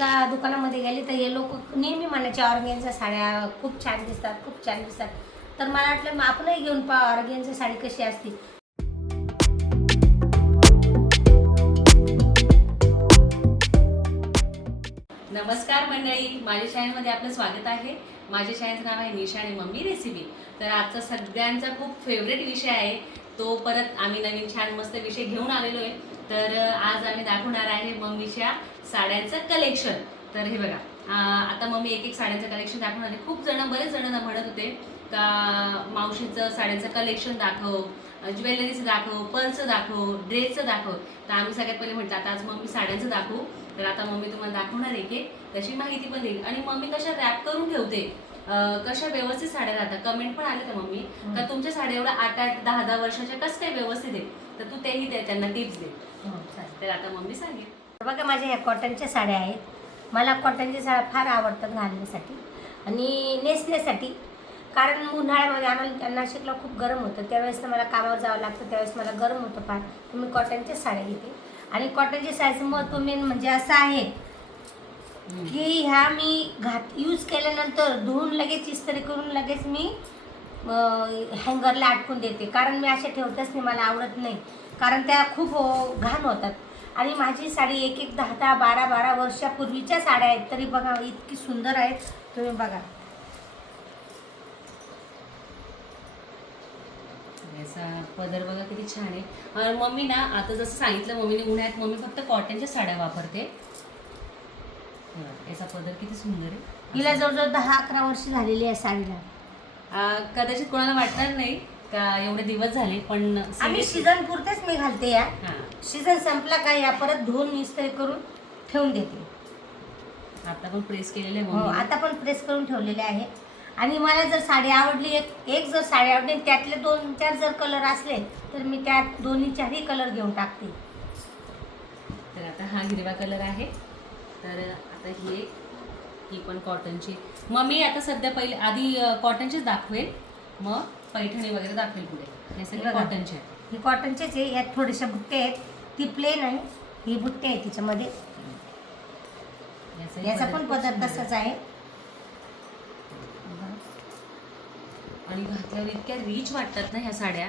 दुकानामध्ये गेले तर हे लोक नेहमी म्हणायचे ऑर्गेनच्या साड्या खूप छान दिसतात खूप छान दिसतात. तर मला वाटलं आपणही घेऊन पहा ऑर्गेनची साडी कशी असते. नमस्कार मंडळी माझ्या शाळेमध्ये आपलं स्वागत आहे. माझ्या शाळेचं नाव आहे निशा आणि मम्मी रेसिपी तर आजचा सगळ्यांचा खूप फेवरेट विषय आहे तो परत आम्ही नवीन छान मस्त विषय घेऊन आलेलो आहे. तर आज आम्ही दाखवणार आहे मम्मीच्या साड्यांचं कलेक्शन तर हे बघा आता मम्मी एक एक साड्यांचं कलेक्शन दाखवणार आहे. खूप जण बरेच जण म्हणत होते का मावशीचं साड्यांचं कलेक्शन दाखव ज्वेलरीचं दाखव पर्सचं दाखव ड्रेसचं दाखव. तर आम्ही सगळ्यात पहिले म्हटलं आता आज मम्मी साड्यांचं दाखवू. तर आता मम्मी तुम्हाला दाखवणार आहे की तशी माहिती पण देईल. आणि मम्मी कशा रॅप करून ठेवते. कशा व्यवस्थित साड्या राहतात? कमेंट पण आले का मम्मी. का तुमच्या साड्या एवढ्या आठ आठ दहा दहा वर्षाच्या कसं काय व्यवस्थित आहे तर तू तेही दे त्यांना टिप्स दे. हो. तर आता मम्मी सांगेल. बघा माझ्या ह्या कॉटनच्या साड्या आहेत. मला कॉटनच्या साड्या फार आवडतात घालण्यासाठी आणि नेसण्यासाठी. कारण उन्हाळ्यामध्ये आम्हाला नाशिकला खूप गरम होतं. त्यावेळेस तर मला कामावर जावं लागतं. त्यावेळेस मला गरम होतं फार. तर मी कॉटनच्या साड्या घेते. आणि कॉटनच्या साडीचं महत्त्व मेन म्हणजे असं आहे की ह्या मी घात यूज केल्यानंतर धुवून लगेच इस्त्री करून लगेच मी हँगरला अटकून देते. कारण मी अशा ठेवतच नाही मला आवडत नाही. कारण त्या खूप घाण होतात. आणि माझी साडी एक एक दहा दहा बारा बारा वर्षापूर्वीच्या साड्या आहेत. तरी बघा इतकी सुंदर आहेत. तुम्ही बघा. याचा पदर बघा किती छान आहे. मम्मी ना आता जसं सांगितलं मम्मीने उन्हाळ्यात मम्मी फक्त कॉटनच्या साड्या वापरते. याचा पदर किती सुंदर आहे? हिला जवळजवळ दहा अकरा वर्ष झालेली आहे साडीला. कदाचित कोणाला वाटणार नाही का एवढे दिवस झाले पण आम्ही सीझन पुरतेच मी घालते या. हा. सीझन संपला का या परत धुवून इस्त्री करून ठेवून देते. आता पण प्रेस केलेले आहे हो आता पण प्रेस करून ठेवलेले आहे. आणि मला जर साडी आवडली एक एक जर साडी आवडली आणि त्यातले दोन चार जर कलर असले तर मी त्यात दोन्ही चारही कलर घेऊन टाकते. तर आता हा हिरवा कलर आहे. तर आता ही एक ही पण कॉटनची मम्मी आता सध्या पहिले आधी कॉटनचीच दाखवेल. मग पैठणी वगैरे दाखवेल पुढे. हे सगळे बघा. कॉटनचे आहेत. ही कॉटनचेच आहे. यात थोडेसे बुट्टे आहेत. ती प्लेन आहे. ही बुट्टे आहे तिच्यामध्ये. याचाही याचा पण खूप पदर सुंदर तसाच आहे. आणि घातल्यावर इतक्या रिच वाटतात ना ह्या साड्या.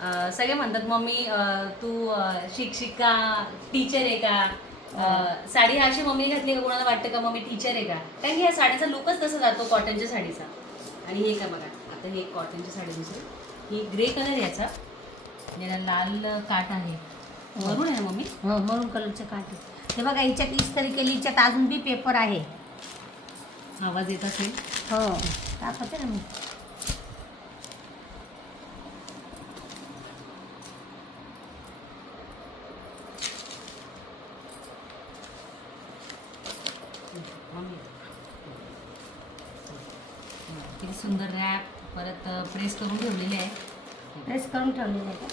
अं, सगळे म्हणतात मम्मी अं, तू अं, शिक्षिका टीचर आहे का? साडी अशी मम्मी घातली का? कोणाला वाटतं का मम्मी टीचर आहे का? कारण की ह्या साडीचा लुकच तसा जातो कॉटनच्या साडीचा. आणि हे का बघा आता ही एक कॉटनची साडी दुसरी ही ग्रे कलर याचा. याला लाल काट आहे. वरून आहे ना मम्मी? हो मरून कलरचे काटे हे बघा हिच्यात इस्त्री केली हिच्यात अजून बी पेपर आहे. आवाज येत असेल. हो. दाखवते ना मी मम्मी किती सुंदर रॅप परत प्रेस करून ठेवलेले आहे. प्रेस करून ठेवलेले आहे का?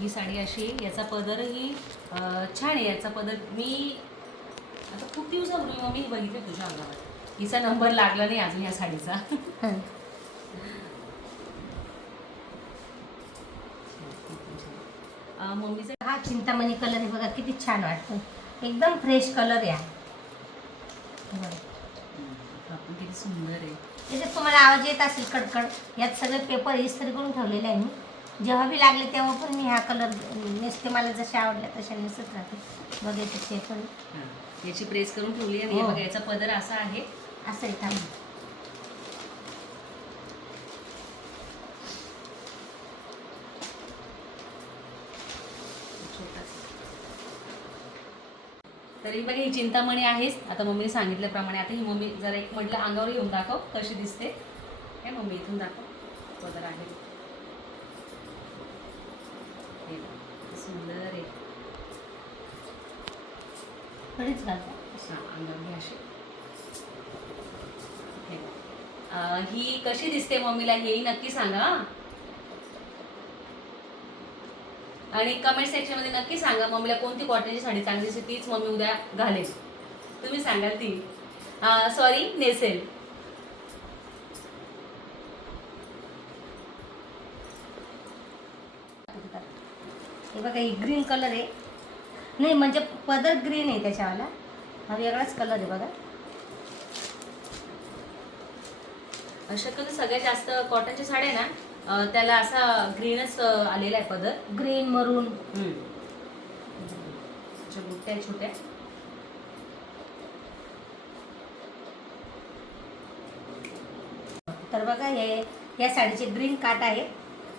ही साडी अशी याचा पदरही छान आहे. याचा पदर मी आता खूप दिवसापूर्वी मम्मी हे बघितले तुझ्या अंगावर. हिचा नंबर लागला नाही अजून या साडीचा. मम्मीचा हा चिंतामणी कलर आहे बघा किती छान वाटतो. एकदम फ्रेश कलर या बघा. पण किती सुंदर आहे त्याच्यात तुम्हाला आवाज येत असेल कडकड यात सगळे पेपर इस्त्री करून ठेवलेले आहे मी जेव्हा बी लागले तेव्हा पण मी हा कलर नेसते मला जसे आवडले तसे नेसत राहते बघ याचे पेपर हा. याची प्रेस करून ठेवली आणि हे हो. बघा याचा पदर असा आहे असं येतात तरी बघा ही चिंतामणी आहेच. आता मम्मीने सांगितल्याप्रमाणे आता ही मम्मी जरा एक म्हटलं अंगावर येऊन दाखव कशी दिसते. हे मम्मी इथून दाखव. पदर आहे. हे सुंदर आहे. घालतो अंगावर अशी. ही कशी दिसते मम्मीला? हेही नक्की सांगा हा. आणि कमेंट सेक्शनमध्ये नक्की सांगा मम्मीला कोणती कॉटनची साडी चांगली दिसते तीच मम्मी उद्या घालेल. तुम्ही सांगाल ती. सॉरी नेसेल. हे बघा ही ग्रीन कलर आहे. नाही म्हणजे पदर ग्रीन आहे त्याच्यावाला. हा वेगळाच कलर आहे बघा. शक्यतो सगळ्यात जास्त कॉटनच्या साड्या ना त्याला असा ग्रीनच आलेला आहे पदर. ग्रीन मरून बुट्ट्या छोट्या. तर बघा हे या साडीचे ग्रीन काट आहे.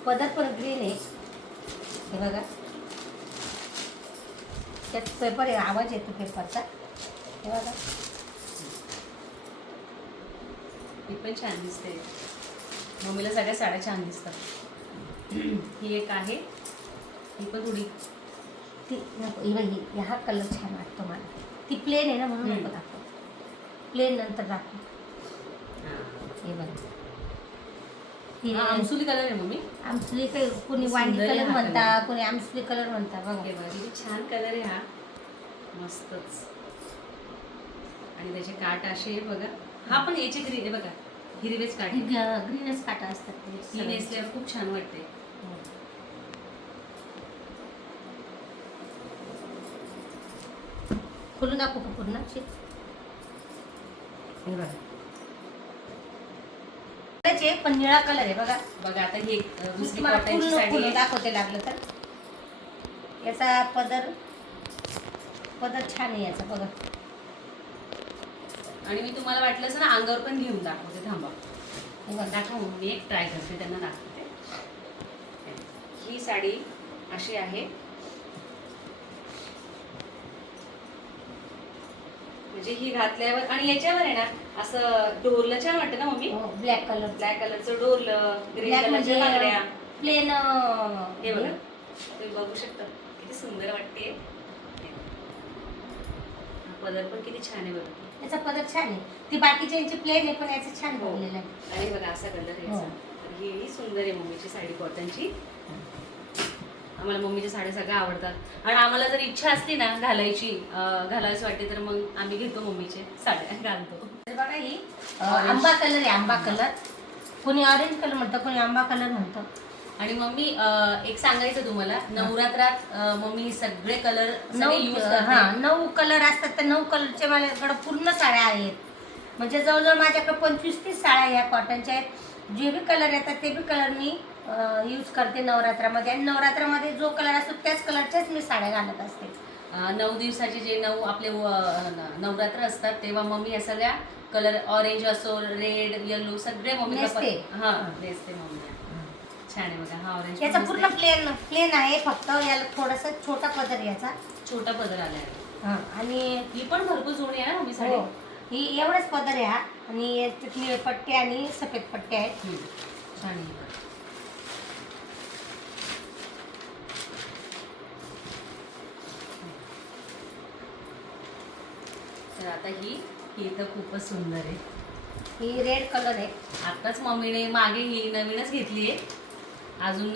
पदर पण ग्रीन आहे. हे बघा. त्यात पेपर आहे आवाज येतो पेपरचा हे बघा. पण छान दिसते मम्मीला सगळ्या साड्या छान दिसतात. ही एक आहे. ही पण थोडी ती नको ही ही कलर छान वाटतो मला. ती प्लेन आहे ना म्हणून नको. दाखव. प्लेन नंतर दाखव. हे. बघा. आमसुली कलर आहे मम्मी. आमसुली काही कोणी वांगी कलर म्हणता. कोणी आमसुली कलर म्हणता बघा. हे बघा किती छान कलर आहे हा. मस्तच. आणि त्याचे काट असे बघा. हा पण याचे ग्रीन आहे बघा. हिरवेच ही. ग- ग्रीनच काटा असतात ते ही सगळे. नेसल्यावर खूप छान वाटते खोलून दाखवू का पूर्ण? हे बघा. पण निळा कलर आहे बघा. बघा आता ही तुम्हाला पूर्ण दाखवते लागलं तर. याचा पदर पदर छान आहे याचा बघा. आणि मी तुम्हाला वाटलं असं ना अंगावर पण घेऊन दाखवते थांबा. हे बघा दाखव मी एक ट्राय करते त्यांना दाखवते. ही साडी अशी आहे. म्हणजे ही घातल्यावर आणि याच्यावर आहे ना असं डोरलं छान वाटतं ना मम्मी? ब्लॅक कलर ब्लॅक कलरचं डोरलं ग्रीन ब्लॅक कलरच्या बांगड्या. प्लेन हे बघा तुम्ही बघू शकता. किती सुंदर वाटते पदर पण किती छान आहे बघा. याचा पदर छान आहे ती बाकीच्यांची प्लेन आहे पण याचं छान. बनलेलं आहे आणि बघा असा कलर आहे हो. याचा. ही सुंदर आहे मम्मीची साडी कॉटनची आम्हाला मम्मीच्या साड्या सगळ्या आवडतात आणि आम्हाला जर इच्छा असली ना घालायची अं, घालावीशी वाटते तर मग आम्ही घेतो मम्मीचे साड्या घालतो तर बघा ही अ. आंबा कलर आहे आंबा कलर कोणी ऑरेंज कलर म्हणतं कोणी आंबा कलर म्हणतं आणि मम्मी एक सांगायचं तुम्हाला नवरात्रात मम्मी सगळे कलर नऊ यूज हा नऊ कलर असतात त्या नऊ कलरचे माझ्याकडे पूर्ण साड्या आहेत. म्हणजे जवळजवळ माझ्याकडे पंचवीस तीस साड्या ह्या कॉटनच्या आहेत. जे बी कलर येतात ते बी कलर मी यूज करते नवरात्रामध्ये. आणि नवरात्रामध्ये जो कलर असतो त्याच कलरच्याच मी साड्या घालत असते. नऊ दिवसाचे जे नऊ आपले नवरात्र असतात तेव्हा मम्मी या सगळ्या कलर ऑरेंज असो रेड येलो सगळे मम्मी. हा नेसते मम्मी. छान आहे बघा हा ऑरेंज याचा पूर्ण प्लेन प्लेन आहे फक्त याला थोडासा छोटा पदर याचा. छोटा पदर आलाय. हा, आणि ही पण भरपूर जुनी आहे ना मम्मी साडी? हो ही एवढाच पदर आहे हा. आणि याच्यात निळे पट्टे आणि सफेद पट्टे आहेत. हम्म. छान आहे. ही पण. तर आता ही ही तर खूपच सुंदर आहे. ही रेड कलर आहे. आताच मम्मीने मागे ही नवीनच घेतली आहे. अजून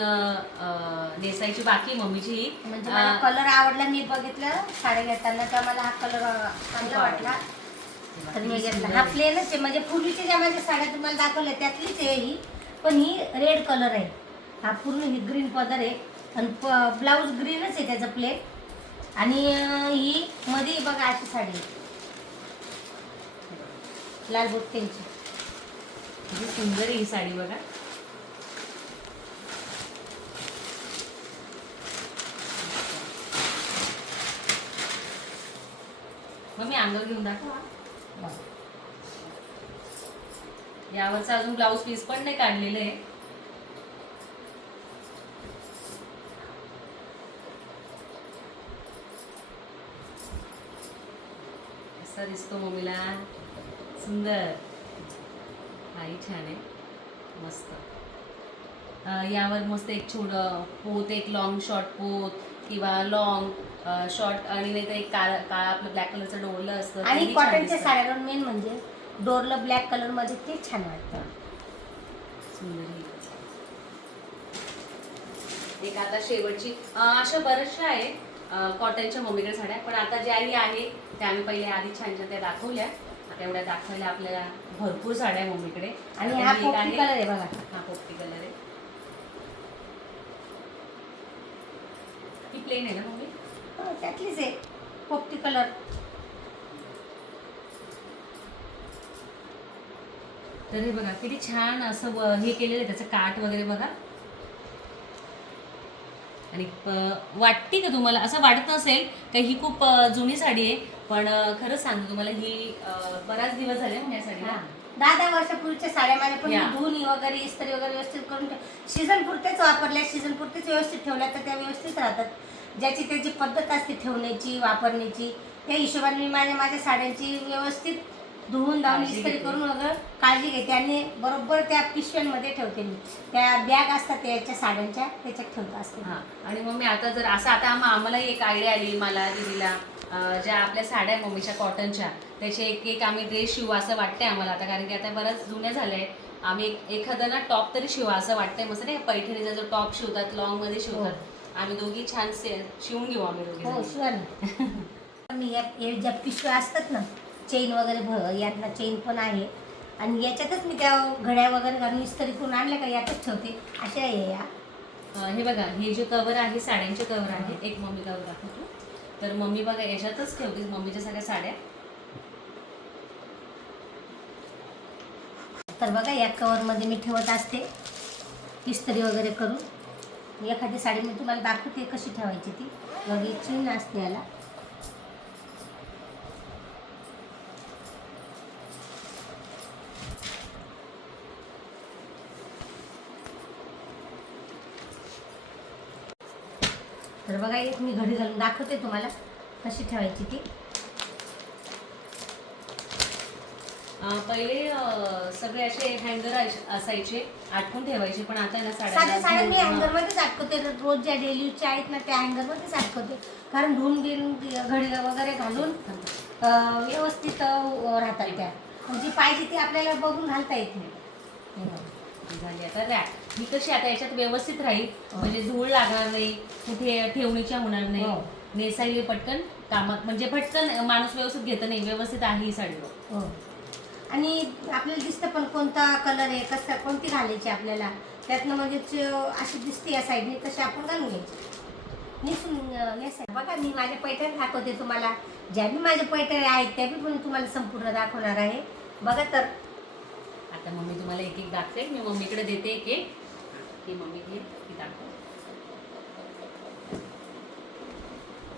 नेसायची बाकी मम्मीची. म्हणजे मला कलर आवडला मी बघितलं साड्या घेताना तर मला हा कलर चांगला वाटला. तर मी घेतला. हा. प्लेनच आहे. म्हणजे पूर्वीच्या ज्या माझ्या साड्या तुम्हाला दाखवल्या त्यातलीच आहे ही. पण ही रेड कलर आहे. हा पूर्ण ही ग्रीन पदर आहे. आणि ब्लाऊज ग्रीनच आहे त्याचं प्लेन आणि ही मध्ये बघा अशी साडी आहे. लाल बुट्ट्यांची किती सुंदर आहे ही साडी बघा. मग मी अंगावर घेऊन टाकू यावरचा अजून ब्लाऊज पीस पण नाही काढलेलं आहे. कसा दिसतो मम्मीला? सुंदर. हाही छान आहे. मस्त. यावर मस्त एक छोट पोत एक लॉंग शॉर्ट पोत. किंवा लॉंग शॉर्ट आणि नाही तर एक काळा काळा आपलं ब्लॅक कलरचं डोरलं असतं आणि कॉटनच्या. साड्यांवर मेन म्हणजे डोरलं ब्लॅक कलरमध्ये ते छान वाटतं सुंदर. एक आता शेवटची अशा बऱ्याचशा आहे कॉटनच्या मम्मीकडे साड्या पण आता ज्याही आहे त्या आम्ही पहिले आधी छान छान त्या दाखवल्या आता एवढ्या दाखवायला आपल्याला भरपूर साड्या मम्मीकडे आणि हा पोपटी. कलर आहे बघा हा पोपटी कलर आहे ही प्लेन आहे ना मम्मी? हो, त्यातलीच आहे. पोपटी कलर तर हे बघा किती छान असं हे केलेलं आहे त्याचं काठ वगैरे बघा. आणि वाटते का तुम्हाला? असं वाटत नसेल का ही खूप जुनी साडी आहे पण अ, खरंच सांगतो तुम्हाला ही बराच दिवस झाले या साडीला. दहा दहा वर्षापूर्वीच्या साड्या माझ्या पण धुवून वगैरे इस्त्री वगैरे व्यवस्थित करून सीझन पुरतेच वापरल्या सीझन पुरतेच व्यवस्थित ठेवल्या तर त्या व्यवस्थित राहतात. ज्याची त्याची पद्धत असते ठेवण्याची वापरण्याची. त्या हिशोबाने मी माझ्या माझ्या साड्यांची व्यवस्थित धुवून धावून इस्त्री. करून वगैरे काळजी घेते. आणि बरोबर त्या पिशव्यांमध्ये ठेवते मी. त्या बॅग असतात त्याच्या साड्यांच्या त्याच्यात ठेवत असते हा. आणि मग मी आता जर असं आता आम- आम्हालाही एक आयडिया आली मला दिदीला. ज्या आपल्या साड्या मम्मीच्या कॉटनच्या त्याचे एक एक आम्ही ड्रेस शिवू असं वाटतंय आम्हाला आता. कारण की आता बऱ्याच जुन्या झाल्या. आम्ही एखादा ना टॉप तरी शिवा असं वाटतंय. मस्त नाही पैठणीचा जो टॉप शिवतात लॉंगमध्ये शिवतात. आम्ही दोघी छान से शिवून घेऊ आम्ही दोघी हो. शिवा ना. या ज्या पिशव्या असतात ना चेन वगैरे भ यातला चेन पण आहे. आणि याच्यातच मी त्या घड्या वगैरे घालून इस्त्री करून आणल्या का यातच ठेवते. अशा आहे या. अं, हे बघा हे जे कवर आहे साड्यांचे कवर आहे एक मम्मी कवर दाखवतो. तर मम्मी बघा याच्यातच ठेवते मम्मीच्या सगळ्या साड्या. तर बघा या कवरमध्ये मी ठेवत असते. इस्त्री वगैरे करून. एखादी साडी मी तुम्हाला दाखवते कशी ठेवायची ती. वगैरे चीन असते याला. तर बघा एक मी घडी घालून दाखवते तुम्हाला कशी ठेवायची ती अं, पहिले सगळे असे हँगर असायचे आटकून ठेवायचे पण आता ना साध्या साड्या मी हा. हँगरमध्येच अटकवते रोज ज्या डेली यूजच्या आहेत ना त्या हँगरमध्येच अटकवते कारण धुवून बिन घडी वगैरे घालून अं, व्यवस्थित अं, राहतात त्या. जी पाहिजे ती आपल्याला बघून घालता येत नाही. हे. झाली आता रॅक. ही कशी आता याच्यात व्यवस्थित राहील. म्हणजे धूळ लागणार नाही कुठे ठेवणीच्या होणार नाही. हो. नेसायला पटकन कामात म्हणजे पटकन माणूस व्यवस्थित घेत नाही. व्यवस्थित आहे ही साडी हो. आणि आपल्याला दिसतं पण कोणता कलर आहे कसं कोणती घालायची आपल्याला. त्यातनं म्हणजे अशी दिसते या साईडने तशी आपण घालून घ्यायची. नेसून नेसायला. बघा मी माझ्या पैठण दाखवते तुम्हाला. ज्या बी माझ्या पैठणी आहेत त्या बी पण तुम्हाला संपूर्ण दाखवणार आहे. बघा तर. आता मम्मी तुम्हाला एक एक दाखवेल. मी मम्मीकडे देते एक एक ही मम्मी घे ही दाखव.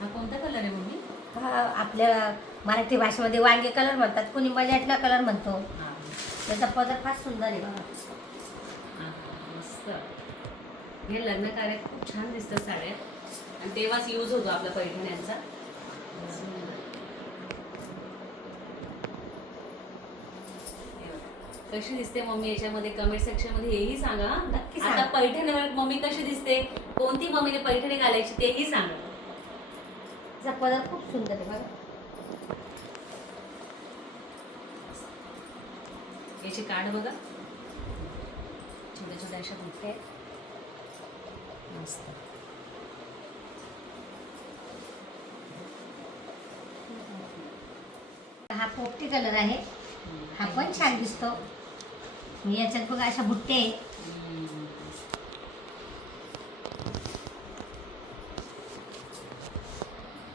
हा कोणता कलर आहे मम्मी? हा आपल्या मराठी भाषेमध्ये वांगे कलर म्हणतात. कोणी मजाटला कलर म्हणतो. हा. त्याचा पदर फार सुंदर आहे बघा. हा, मस्त. हे लग्न कार्यात खूप छान दिसतात साड्या आणि तेव्हाच यूज होतो आपल्या पैठण्यांचा. कशी दिसते मम्मी याच्यामध्ये? कमेंट सेक्शनमध्ये हेही सांगा. नक्की आता. पैठणीवर मम्मी कशी दिसते? कोणती मम्मीने पैठणी घालायची तेही सांगा. पदर खूप सुंदर आहे बघा. याचे कार्ड बघा. छोट्या छोट्या अशा बुट्ट्या आहेत. मस्त. हा पोपटी कलर आहे. हा पण छान दिसतो. मी याच्यात बघा अशा बुट्टे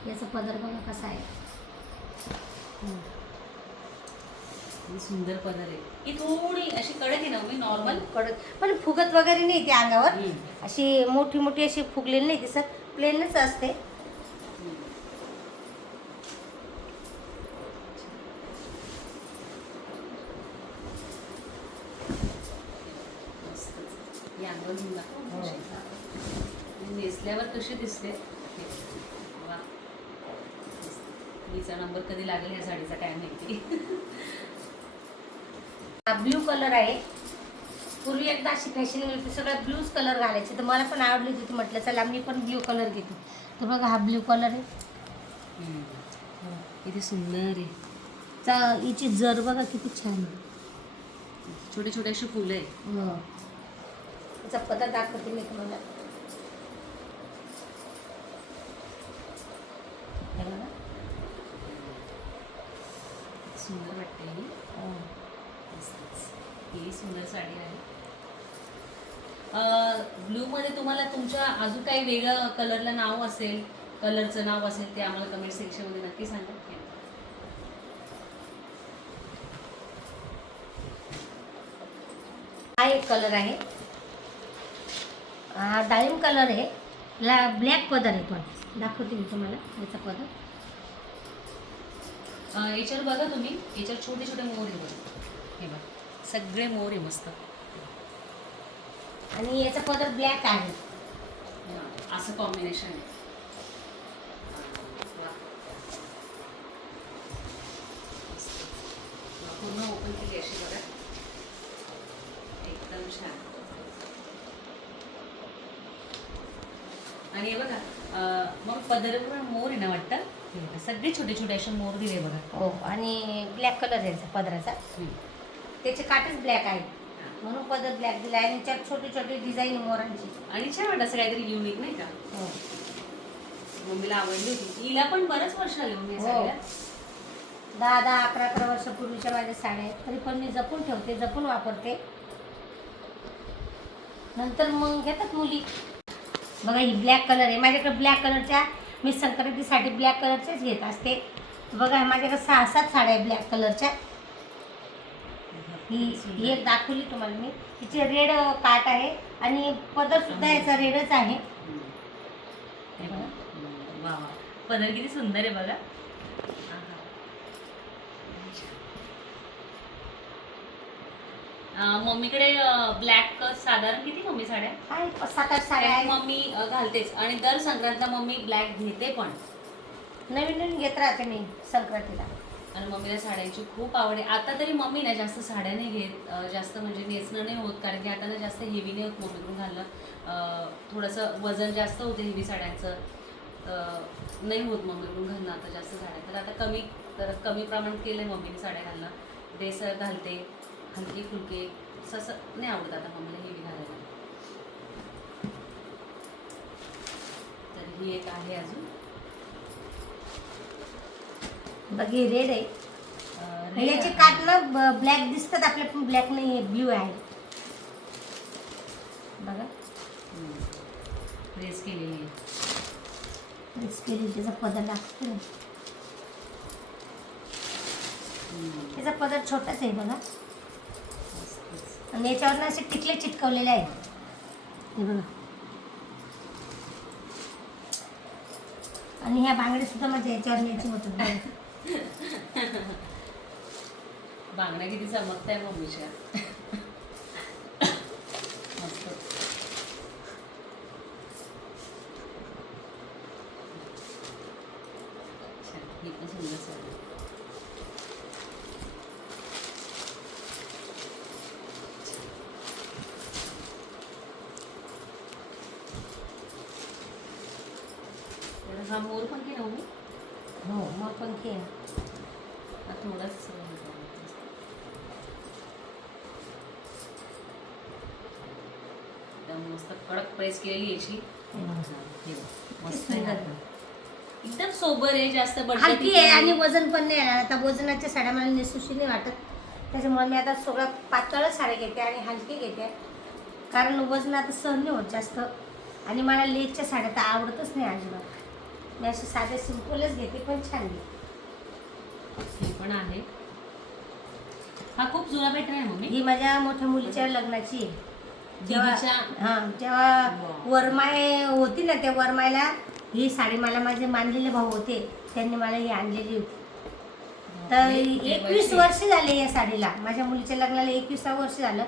याचा पदर बघा कसा आहे. सुंदर पदर आहे. ही थोडी अशी कडक आहे ना मी नॉर्मल कडक. पण फुगत वगैरे नाही ते अंगावर. अशी मोठी मोठी अशी फुगलेली नाही दिसत. प्लेनच असते. या अंगावर घेऊन दाखव. कशी. आणि नेसल्यावर कशी दिसते? हे. वा. मीचा नंबर कधी लागेल ह्या साडीचा? काय माहिती. हा ब्ल्यू कलर आहे. पूर्वी एकदा अशी फॅशन होती सगळ्यात ब्ल्यूच कलर घालायचे. तर मला पण आवडली होती म्हटलं चला मी पण ब्ल्यू कलर घेते. तर बघा हा ब्ल्यू कलर आहे. किती सुंदर आहे. चा- हिची जर बघा किती छान आहे. छोटे छोटे अशी फुलं आहे. हो. त्याचा पदर दाखवते मी तुम्हाला. बघा. सुंदर वाटते ही सुंदर साडी आहे. ब्लूमध्ये तुम्हाला तुमच्या अजून काही वेगळं कलरला नाव असेल कलरचं नाव असेल ते आम्हाला कमेंट सेक्शनमध्ये नक्की सांगा. हा एक कलर आहे. हा डाळिंब कलर आहे. ला ब्लॅक पदर आहे पण. दाखवते मी तुम्हाला याचा पदर. याच्यावर बघा तुम्ही. याच्यावर छोटे छोटे मोर आहे बघा. हे बघा. सगळे मोर आहे मस्त. आणि याचा पदर ब्लॅक आहे. असं कॉम्बिनेशन आहे. पूर्ण ओपन केली अशी बघा. एकदम छान. आणि हे बघा मग पदर मोर आहे ना वाटतं? सगळे छोटे छोटे असे मोर दिले बघा. हो आणि ब्लॅक कलर आहे पदराचा. त्याचे काठच ब्लॅक आहे. म्हणून पदर ब्लॅक दिला आहे आणि त्यात छोटे छोटे डिझाईन मोरांची. आणि छान वाटतं असं काहीतरी युनिक नाही का? हो. मम्मीला आवडली होती. हिला पण बरंच वर्ष आले मम्मी हो. साडीला. दहा दहा अकरा अकरा वर्षापूर्वीच्या माझ्या साड्या आहेत. तरी पण मी जपून ठेवते जपून वापरते. नंतर मग घेतात मुली. बघा ही ब्लॅक कलर आहे. माझ्याकडे ब्लॅक कलरच्या मी संक्रांतीसाठी ब्लॅक कलरच्याच घेत असते. बघा माझ्याकडे सहा सात साड्या आहे ब्लॅक कलरच्या ही ही एक दाखवली तुम्हाला मी. तिचे रेड काट आहे आणि पदर सुद्धा याचा रेडच आहे. वा वा. पदर किती सुंदर आहे बघा. मम्मीकडे ब्लॅक साधारण किती मम्मी साड्या? सात आठ साड्या मम्मी घालतेच. आणि दर संक्रांतला मम्मी ब्लॅक घेते पण. नवीन नवीन घेत राहते मी संक्रांतीला. आणि मम्मीला साड्यांची खूप आवड आहे. आता तरी मम्मी ना जास्त साड्या नाही घेत. जास्त म्हणजे नेसणं नाही होत कारण की आता ना जास्त हेवी नाही होत मोठीतून घालणं. थोडंसं वजन जास्त होते हेवी साड्यांचं. तर नाही होत मम्मीकडून घालणं आता जास्त साड्या. तर आता कमी तर कमी प्रमाणात केलं आहे मम्मीने साड्या घालणं. ड्रेस घालते हलके फुलके. असं नाही आवडत आता मम्मीला हेवी घालायला. तर ही एक आहे अजून. बघी रेड आहे. याचे काट ना ब्लॅक दिसतात आपल्या पण ब्लॅक नाही आहे ब्ल्यू आहे. बघा. प्रेस केलेली आहे. मिक्स केली त्याचा पदर लागतो. त्याचा पदर छोटाच आहे बघा. आणि याच्यावर ना असे टिकले चिटकवलेले आहेत. हे बघा. आणि ह्या बांगड्या सुद्धा माझ्या याच्यावर न्यायची बघा. मागण्या किती चमकत आहे मम्मीच्या मस्त छान. ही पण सुंदर साडी थोडं हा मोर पण की नव्हू हो मग पण ते हा थोडाच हे करायचा. एकदम मस्त केलेली याची हे. हे मस्त आहे. आता. एकदम सोबर आहे जास्त हलकी आहे. आणि वजन पण नाही येणार आता वजनाच्या साड्या मला नेसूशी नाही वाटत त्याच्यामुळे मी आता सगळं पातळच साड्या घेते आणि हलकी घेते कारण वजन आता सहन नाही होत जास्त आणि मला लेसच्या साड्या तर आवडतच नाही अजिबात मी असे साधे सिंपलच घेते पण छान घेते हे पण आहे हा खूप जुना पॅटर्न आहे मम्मी ही माझ्या मोठ्या मुलीच्या लग्नाची आहे. जेव्हा हा जेव्हा. वरमाय होती ना त्या वरमायला ही साडी मला माझे मानलेले भाऊ होते त्यांनी मला ही आणलेली होती. तर एकवीस वर्ष? झाले या साडीला. माझ्या मुलीच्या लग्नाला एकविसावं वर्ष झालं.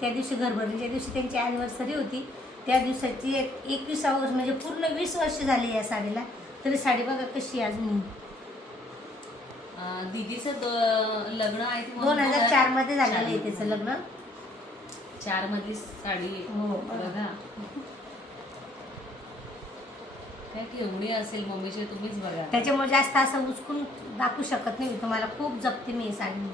त्या दिवशी घर भरली ज्या दिवशी त्यांची ॲनिव्हर्सरी होती त्या दिवसाची एक एकविसावं वर्ष म्हणजे पूर्ण वीस वर्ष झाले या साडीला. तरी साडी बघा कशी अजून. दीदीचं लग्न आहे दोन हजार चारमध्ये झालेलं आहे त्याचं लग्न. चार मधली साडी. हो, बघा. काय केवढी असेल मम्मीची तुम्हीच बघा. त्याच्यामुळे जास्त असं उचकून दाखवू शकत नाही तुम्हाला. खूप जपते मी साडी.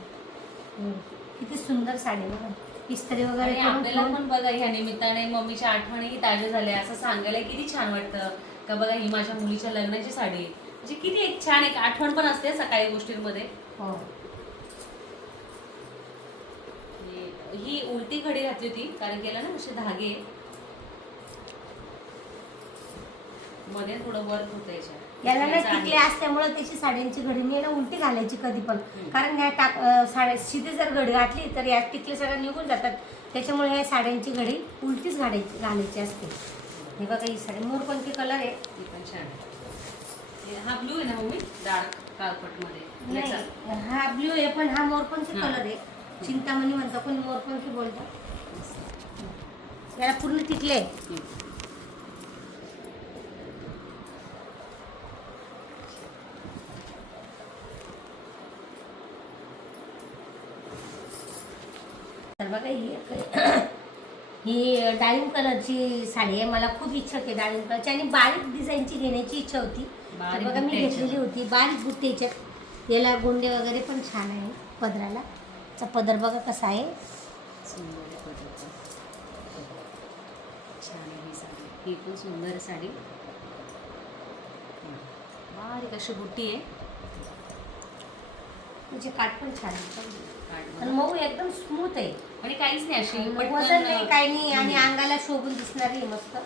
किती सुंदर साडी बघा. इस्त्री वगैरे आपल्याला पण बघा ह्या निमित्ताने मम्मीच्या आठवणीही ताज्या झाल्या. असं सांगायला किती छान वाटतं. का बघा ही माझ्या मुलीच्या लग्नाची साडी. म्हणजे किती एक छान एक आठवण पण असते सकाळी गोष्टींमध्ये. हो. ही उलटी घडी घातली होती कारण केला ना असे धागे. मध्ये थोडं वर होतं याला ना टिकले असल्यामुळे त्याची साड्यांची घडी मी ना उलटी घालायची कधी पण. कारण ह्या टाक साड्या शिधी जर घडी घातली तर या टिकले सगळ्या निघून जातात. त्याच्यामुळे ह्या साड्यांची घडी उलटीच घालायची घालायची असते. हे बघा ही साडी मोरपंखी कलर आहे. ती पण छान आहे. हा ब्ल्यू आहे ना मी डार्क काळपटमध्ये. नाही हा ब्ल्यू आहे पण हा मोरपंखी कलर आहे. चिंतामणी म्हणतो कोणी मोरपंखी बोलतो याला पूर्ण. हम्म. तर बघा ही ही डाळिंब कलरची साडी आहे मला खूप इच्छा होती डाळिंब कलरची आणि बारीक डिझाईनची घेण्याची इच्छा होती बघा मी. घेतलेली होती बारीक बुट्ट्याच्यात याला गोंडे वगैरे पण छान आहे पदराला चा पदर बघा कसा आहे. सुंदर पदर. छान आहे ही साडी. ही पण सुंदर साडी. बारीक अशी बुट्टी आहे. तिचे काठ पण छान आहे. आणि. मऊ एकदम स्मूथ आहे. आणि काहीच नाही अशी वजन नाही काही नाही. आणि. अंगाला शोभून दिसणारी आहे मस्त.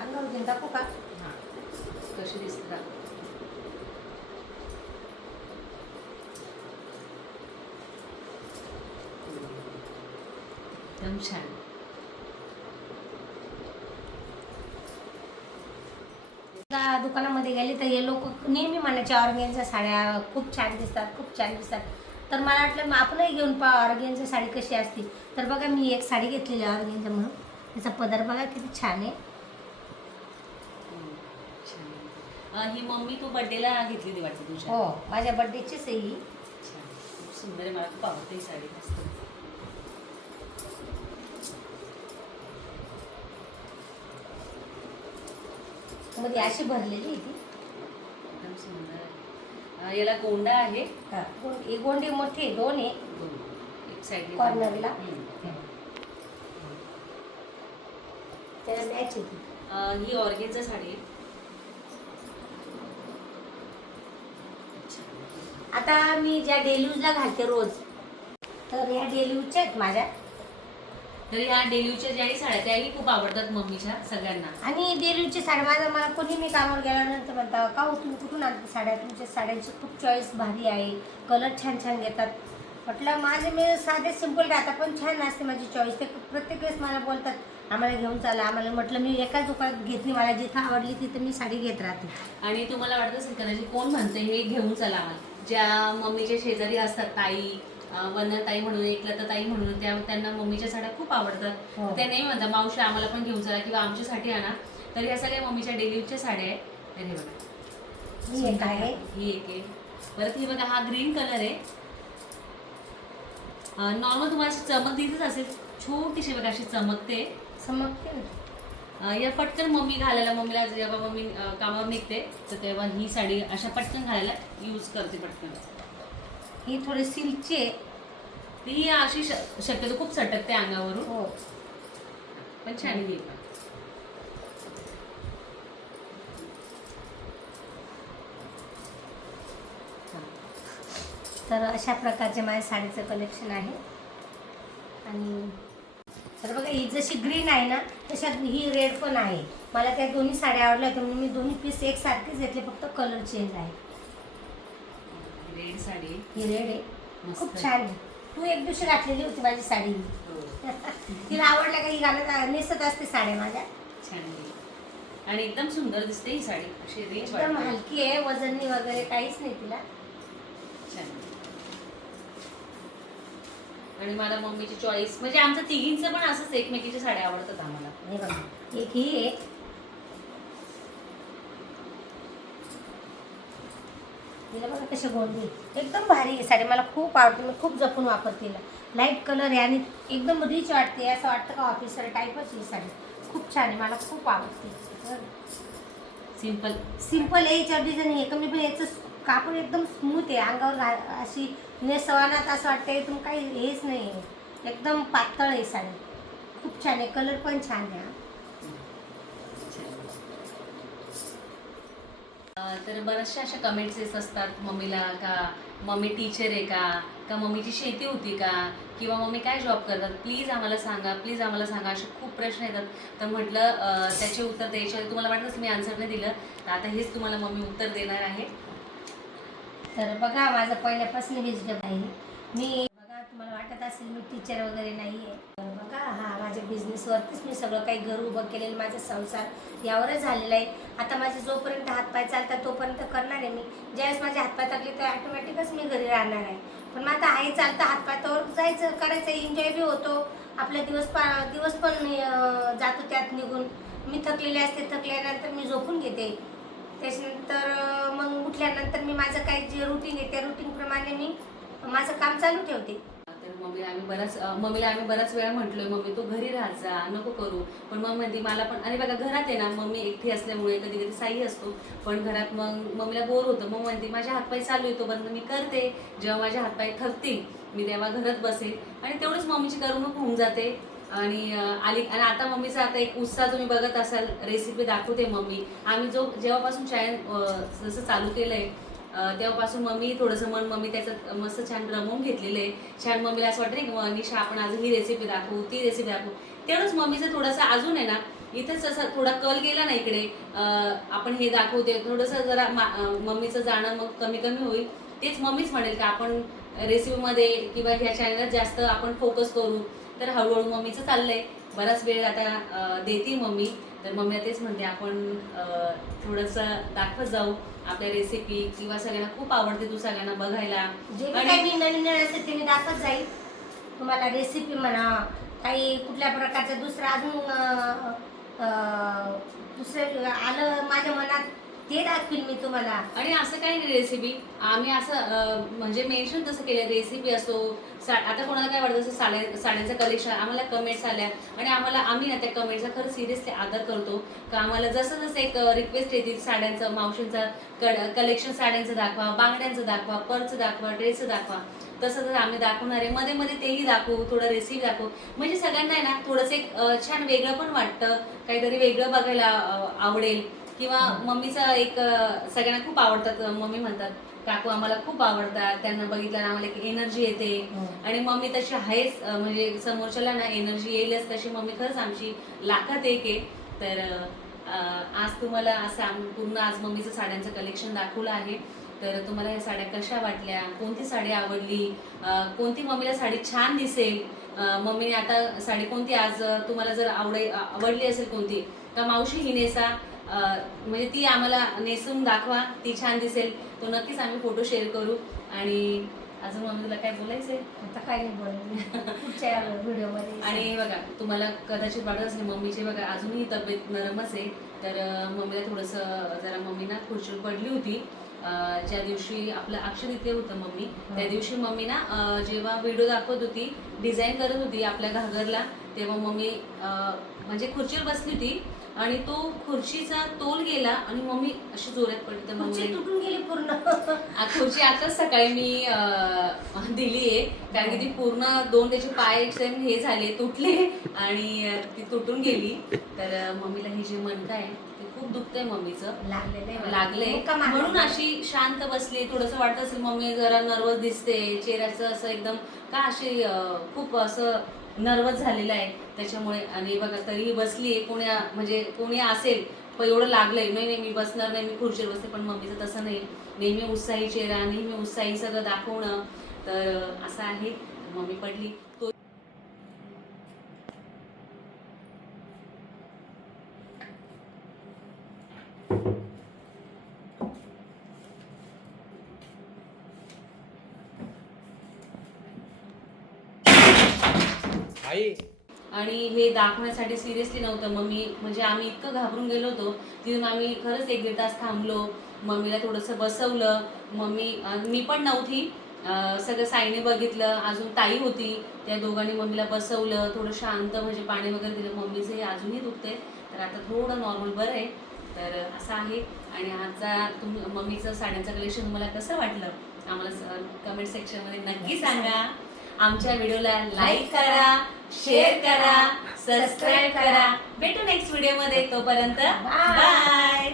अंगावर घेऊन का हा. कशी दिसते का? एकदम छान आता दुकानामध्ये गेले तर हे लोक नेहमी म्हणायचे ऑर्गेनच्या साड्या खूप छान दिसतात खूप छान दिसतात. तर मला वाटलं मग आपणही घेऊन पहा ऑर्गेनची साडी कशी असते. तर बघा मी एक साडी घेतलेली आहे ऑर्गेनच्या म्हणून. त्याचा पदर बघा किती छान आहे. ही मम्मी तू बर्थडेला घेतली होती वाटते तुझ्या? हो माझ्या बड्डेचीच आहे ही. सुंदर आहे मला खूप आवडते ही साडी. मस्त. मध्ये अशी भरलेली आहे ती. एकदम सुंदर. अं, याला गोंडा आहे. हा, गोंडी ही गोंडी मोठी दोन आहे. दोन. एक कॉर्नरला त्याला मॅच आहे ती. ही ऑर्गेनचा साडी आहे. आता मी ज्या डेल्यूजला घालते रोज तर ह्या डेल्यूजच्या आहेत माझ्या. तर ह्या डेलीच्या ज्याही साड्या त्याही खूप आवडतात मम्मीच्या सगळ्यांना. आणि डेल्यूजची साड्या माझ्या मला कोणी मी कामावर गेल्यानंतर म्हणता का हो तुम्ही कुठून आणता साड्या? तुमच्या साड्यांची खूप चॉईस भारी आहे. कलर छान छान घेतात. म्हटलं माझे मी साधे सिंपल राहतात पण छान असते माझी चॉईस ते प्रत्येक वेळेस मला बोलतात आम्हाला घेऊन चाला आम्हाला म्हटलं मी एकाच दुकानात घेतली मला जिथं आवडली तिथं मी साडी घेत राहते. आणि तुम्हाला वाटत असेल कदाचित कोण म्हणते हे घेऊन चला आम्हाला. ज्या मम्मीच्या शेजारी असतात ताई अं, वंदनताई म्हणून एकलता ताई म्हणून त्या त्यांना मम्मीच्या साड्या खूप आवडतात. हो. त्या नाही म्हणतात मावशी आम्हाला पण घेऊन चला किंवा आमच्यासाठी आणा. तर ह्या सगळ्या मम्मीच्या डेलीच्या साड्या आहेत. तर हे बघा. ही एक आहे. ही परत ही बघा हा ग्रीन कलर आहे. नॉर्मल तुम्हाला चमक दिसत असेल छोटीशी बघा अशी चमकते अं, या पटकन मम्मी घालायला मम्मीला जेव्हा मम्मी कामावर निघते तर तेव्हा ही साडी अशा पटकन घालायला यूज करते पटकन. ही थोडी सिल्कची आहे. ही अशी शक्यतो खूप सटकते अंगावरून. हो. पण छान पण तर अशा प्रकारचे माझ्या साडीचं कलेक्शन आहे. आणि तर बघा ही जशी ग्रीन आहे ना तशात ही रेड पण आहे. मला त्या दोन्ही साड्या आवडल्या होत्या म्हणून मी दोन्ही पीस एकसारखेच घेतले फक्त कलर चेंज आहे. रेड साडी. ही रेड आहे. खूप. छान. आहे तू एक दिवशी घातलेली होती माझी साडी. हो, तिला आवडल्या का? ही घालत नेसत असते साड्या माझ्या. छान आहे. आणि एकदम सुंदर दिसते ही साडी. अशी रिच एकदम हलकी आहे वजननी वगैरे काहीच नाही तिला. छान आणि मला मम्मीची चॉईस म्हणजे आमचं तिघींचं पण असंच एकमेकीच्या साड्या आवडतात आम्हाला. हे बघा एक ही आहे. तिला बघा कशी गोंडी एकदम भारी आहे साडी मला खूप आवडते मी खूप जपून वापरते तिला. लाइट कलर आहे आणि एकदम रिच वाटते असं वाटतं का ऑफिसर टाईपच ही साडी. खूप छान आहे मला खूप आवडते. सिंपल सिंपल आहे याच्यावर डिझाईन आहे. कमी पण याचं कापड एकदम स्मूथ आहे. अंगावर अशी नेसवानात असं वाटतं एकदम काही हेच नाही आहे. एकदम पातळ आहे साडी. खूप छान आहे कलर पण छान आहे हा. अं, तर बऱ्याचशा अशा कमेंट्स येत असतात मम्मीला का मम्मी टीचर आहे का? का मम्मीची शेती होती का? किंवा मम्मी काय जॉब करतात? प्लीज आम्हाला सांगा प्लीज आम्हाला सांगा. असे खूप प्रश्न येतात. तर म्हटलं त्याचे उत्तर द्यायचे तुम्हाला वाटतंच मी आन्सर नाही दिलं. तर आता हेच तुम्हाला मम्मी उत्तर देणार आहे. तर बघा माझं पहिल्यापासून व्हेजिटेबल आहे. मी वाटत असेल मी टीचर वगैरे नाही आहे तर बघा हा माझ्या बिझनेसवरतीच मी सगळं काही घर उभं केलेलं माझा संसार यावरच झालेला आहे. आता माझे जोपर्यंत हातपाय चालतात तोपर्यंत करणार आहे मी. ज्यावेळेस माझे हातपाय टाकले तर ऑटोमॅटिकच मी घरी राहणार आहे. पण मग आता आहे चालतं हातपाय तर जायचं करायचं एन्जॉय बी होतो. आपला दिवस पा दिवस पण जातो त्यात निघून. मी थकलेले असते थकल्यानंतर मी झोपून घेते. त्याच्यानंतर मग उठल्यानंतर मी माझं काही जे रुटीन आहे त्या रुटीनप्रमाणे मी माझं काम चालू ठेवते. मम्मीला आम्ही बराच मम्मीला आम्ही बराच वेळा म्हटलोय मम्मी तू घरी राहत जा नको करू. पण मग म्हणते मला पण आणि बघा घरात आहे ना मम्मी एकटी असल्यामुळे कधी कधी साई असतो पण घरात मग मम्मीला बोर होतं. मग म्हणते माझे हातपाय चालू येतो बरं मी करते. जेव्हा माझे हातपाय थकतील मी तेव्हा घरात बसेल आणि तेवढंच मम्मीची करमणूक होऊन जाते. आणि आली आणि आता मम्मीचा आता एक उत्साह तुम्ही बघत असाल रेसिपी दाखवते मम्मी. आम्ही जो जेव्हापासून चॅन जसं चालू केलं आहे तेव्हापासून मम्मी थोडंसं मन मम्मी त्याचं मस्त छान रमवून घेतलेलं आहे. छान मम्मीला असं वाटतं की मनीषा निशा आपण आज ही रेसिपी दाखवू ती रेसिपी दाखवू. तेवढंच मम्मीचं थोडंसं अजून आहे ना इथंच असं थोडा कल गेला ना इकडे. आपण हे दाखवते थोडंसं जरा मा- मम्मीचं जाणं मग कमी कमी होईल. तेच मम्मीच म्हणेल की आपण रेसिपीमध्ये किंवा ह्या चॅनलात जास्त आपण फोकस करू. तर हळूहळू मम्मीचं चाललंय. बराच वेळ आता देते मम्मी. तर मम्मीला तेच म्हणते आपण थोडंसं दाखवत जाऊ आपल्या रेसिपी किंवा सगळ्यांना खूप आवडते तू सगळ्यांना बघायला. जे काही मी नवीन असेल ते मी दाखवत जाईल तुम्हाला रेसिपी म्हणा काही कुठल्या प्रकारचं दुसरं अजून दुसरं आलं माझ्या मनात ते दाखवीन मी तुम्हाला. आणि असं काही नाही रेसिपी आम्ही असं अं, म्हणजे मेन्शन तसं केलं रेसिपी असो सा आता कोणाला काय वाटतं जसं साड्या साड्यांचं कलेक्शन आम्हाला कमेंट्स आल्या. आणि आम्हाला आम्ही ना त्या कमेंटचा खरं सिरियसली आदर करतो. का आम्हाला जसं जसं एक रिक्वेस्ट येते साड्यांचं मावशींचं कलेक्शन साड्यांचं दाखवा बांगड्यांचं दाखवा पर्सचं दाखवा ड्रेसचं दाखवा. तसं तर आम्ही दाखवणार आहे. मध्ये मध्ये तेही दाखवू थोडं रेसिपी दाखवू. म्हणजे सगळ्यांना आहे ना थोडंसं एक अं, छान वेगळं पण वाटतं. काहीतरी वेगळं बघायला अं, आवडेल. किंवा मम्मीचा एक सगळ्यांना खूप आवडतात. मम्मी म्हणतात काकू आम्हाला खूप आवडतात. त्यांना बघितल्यानं आम्हाला एक एनर्जी येते. आणि मम्मी तशी आहेच. म्हणजे समोरच्याला ना एनर्जी येईलच तशी मम्मी खरंच आमची लाखात एक आहे. तर आज तुम्हाला असं पूर्ण आज मम्मीचं साड्यांचं कलेक्शन दाखवलं आहे. तर तुम्हाला या साड्या कशा वाटल्या? कोणती साडी आवडली? कोणती मम्मीला साडी छान दिसेल? मम्मीने आता साडी कोणती? आज तुम्हाला जर आवडे आवडली असेल कोणती तर मावशी ही नेसा अं, म्हणजे ती आम्हाला नेसून दाखवा ती छान दिसेल. तो नक्कीच आम्ही फोटो शेअर करू. आणि अजून मम्मी तुला काय बोलायचंय? आता काही नाही बोलणार पुढच्या व्हिडिओमध्ये. आणि बघा तुम्हाला कदाचित वाटत असेल मम्मीची बघा अजूनही तब्येत नरमच आहे. तर मम्मीला थोडंसं जरा मम्मी ना खुर्चीवर पडली होती. ज्या दिवशी आपलं अक्षर इथे होतं मम्मी त्या दिवशी मम्मी ना जेव्हा व्हिडिओ दाखवत होती डिझाईन करत होती आपल्या घागरला तेव्हा मम्मी म्हणजे खुर्चीवर बसली होती. आणि तो खुर्चीचा तोल गेला आणि मम्मी अशी जोरात पडली तर खुर्ची मम्मी तुटून गेली पूर्ण. आ, खुर्ची आताच सकाळी मी दिली आहे कारण की ती पूर्ण दोन त्याचे पाय हे झाले तुटले आणि अ, ती तुटून गेली. तर अ, मम्मीला हे जे मणका आहे ते खूप दुखतंय मम्मीचं. लागलेलं. लागले. म्हणून अशी शांत बसली. थोडंसं वाटत असेल मम्मी जरा नर्वस दिसते. चेहऱ्याचं असं एकदम का अशी अ, खूप असं नर्वस झालेला आहे. त्याच्यामुळे आणि बघा तरीही बसली कोणी म्हणजे कोणी असेल पण एवढं लागलंय. नाही नाही मी बसणार नाही मी खुर्चीवर बसते पण मम्मीचं तसं नाही. नेहमी उत्साही चेहरा नेहमी उत्साही सगळं दाखवणं. तर असं आहे. मम्मी पडली तो आई. आणि हे दाखवण्यासाठी सिरियसली नव्हतं. मम्मी म्हणजे आम्ही इतकं घाबरून गेलो होतो. तिथून आम्ही खरंच एक दीड तास थांबलो. मम्मीला थोडंसं बसवलं. मम्मी मी पण नव्हती. सगळं साईने बघितलं. अजून ताई होती. त्या दोघांनी मम्मीला बसवलं. थोडं शांत म्हणजे पाणी वगैरे दिलं. मम्मीचं हे अजूनही दुखते तर आता थोडं नॉर्मल बरं आहे. तर असं आहे. आणि आजचा तुम मम्मीचं साड्यांचं कलेक्शन मला कसं वाटलं? आम्हाला कमेंट सेक्शनमध्ये नक्की सांगा. आमच्या व्हिडिओला लाईक करा शेअर करा सबस्क्राईब करा. भेटू नेक्स्ट व्हिडिओमध्ये तोपर्यंत. बाय